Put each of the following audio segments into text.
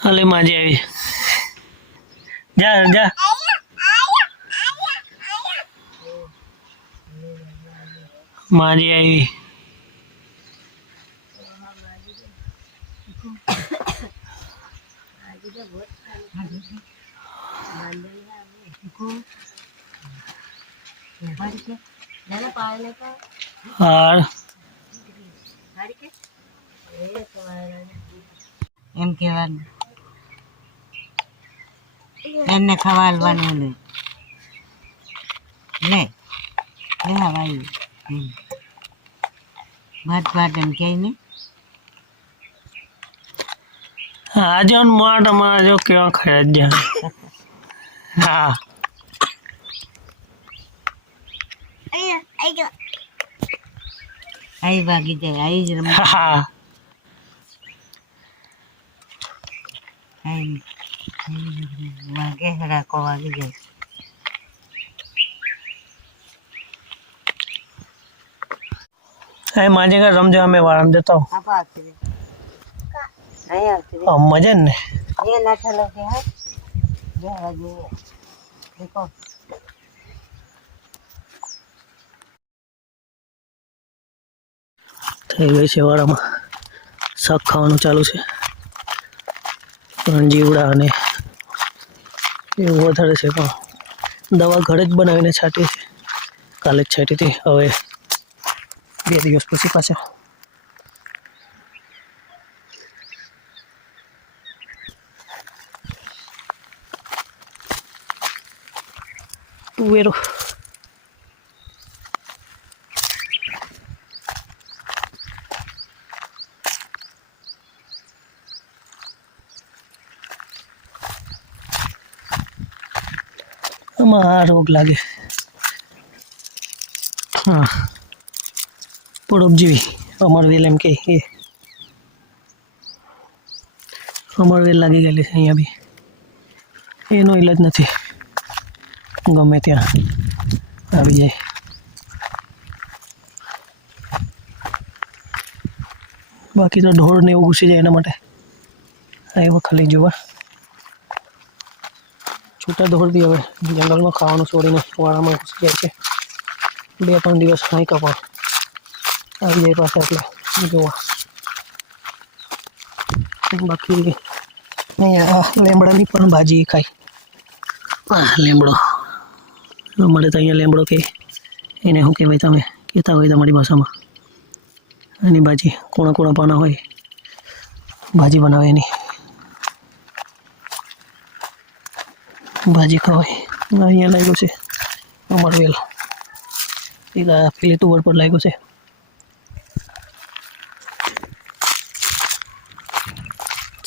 હાલે માજી આવી જા જા માજી આવી હાર એમ કહેવાનું એને ખવાલવાનું ને લે લે હવાઈ ભાત ભાત એમ કહે ને હા જો માટ અમારા જો કેવા ખાય જ હા આઈ ભાગી જાય આઈ જ રમવા હા આઈ વાગે હરાકો વાગી જાય એ માજી का रमजा में वाराम देता हूँ આપા આવતી રે અહીં આવતી રે मजे ने ये ना चलो के है ये वागे देखो થઈ ગઈ છે વાળામાં શાક ખાવાનું ચાલુ છે પણ જીવડા અને એવું વધારે છે પણ દવા ઘરે જ બનાવીને છાંટી છે કાલે જ છાંટી હતી હવે 2 દિવસ પછી પાછા તુવેરો આમાં આ રોગ લાગે હા પરોપજીવી અમરવેલ એમ કે એ અમરવેલ લાગી ગયેલી છે અહીંયા બી એનો ઈલાજ નથી ગમે ત્યાં આવી જાય બાકી તો ઢોર ને એવું ઘૂસી જાય એના માટે આવ્યો ખાલી જોવા છૂટા ઢોરથી હવે જંગલમાં ખાવાનું છોડીને વાળામાં ઘૂસી જાય છે 2-3 દિવસ નહીં કપાવ આવી જાય પાછા એટલે જોવા બાકી અહીંયા લીમડાની પણ ભાજી ખાય લીમડો અમારે તો અહીંયા લીમડો કે એને શું કહેવાય તમે કહેતા હોય તમારી ભાષામાં એની ભાજી કોણા કોણા પાના હોય ભાજી બનાવે એની ભાજી ખવાય અહીંયા લાગ્યું છે અમરવેલ પેલી તુવર પર લાગ્યું છે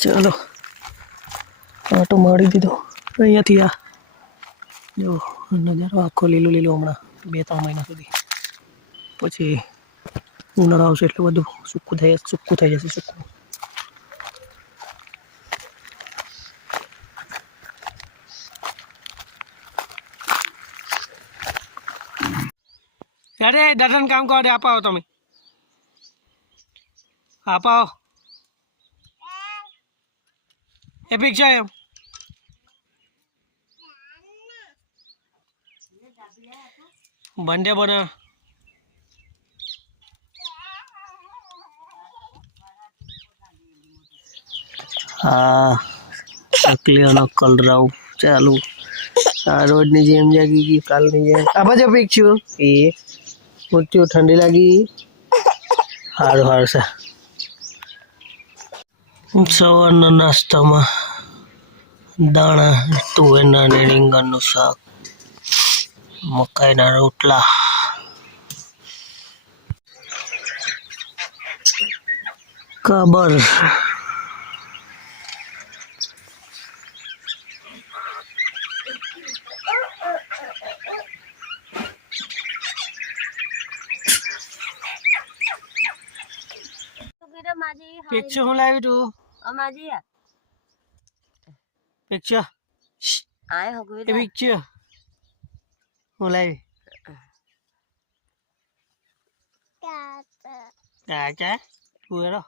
ચાલો આટો મારી દીધો અહીંયાથી આ જો નજારો આખો લીલો લીલો હમણાં 2-3 મહિના સુધી પછી ઉનાળો આવશે એટલે બધું સૂકું થઈ જશે સૂકું અરે દાદાને કામ કરો દે આપાવો તમે આપાવો એ પિક્ચર એમ બંને બના હા ચકલીઓનો કલરવ ચાલુ આ રોજની જેમ જાગી ગઈ કાલની જેમ આ બાજુ પિક્ચર એ ઊંચું ઠંડી લાગી સારું સારું છે સવારના નાસ્તામાં દાણા તુવેરના ને રીંગણનું શાક મકાઈના રોટલા કબર પિક્ચર હું લાવી તું અમાજી પિક્ચર આય હગવે એ પિક્ચર હું લાવી કાકા તું એરો